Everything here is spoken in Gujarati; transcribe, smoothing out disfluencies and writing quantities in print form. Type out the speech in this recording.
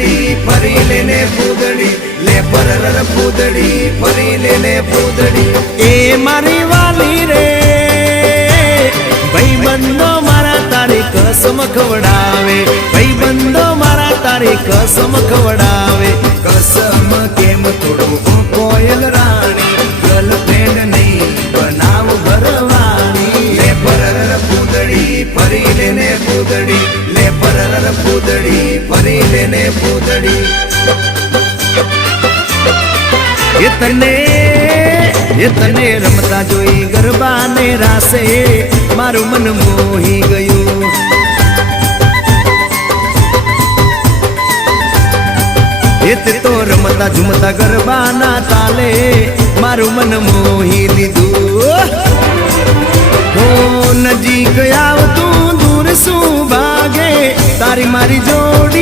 પૂદડી ફરી લેને પૂદડી લે પરર પૂદડી ફરી લેને પૂદડી એ મારી વાલી રે ભાઈ બંધો મારા તારી કસમ ખવડાવે ભાઈ બંધો મારા તારી કસમ ખવડાવે કસમ કેમ તોડું કોયલ રાણી ગર્લફ્રેન્ડ નહીં બનાવ ઘરવાણી લે પરર પૂદડી ફરી લેને પૂદડી લે પરર પૂદડી ફરી લેને પૂદડી એ તને રમતા જોઈ ગરબાને રાસે મારું મન મોહી ગયું તે તો રમતા ઝુમતા ગરબાના તાલે મારું મન મોહી લીધું હો નજીક આવતું દૂર શું ભાગે તારી મારી જોડી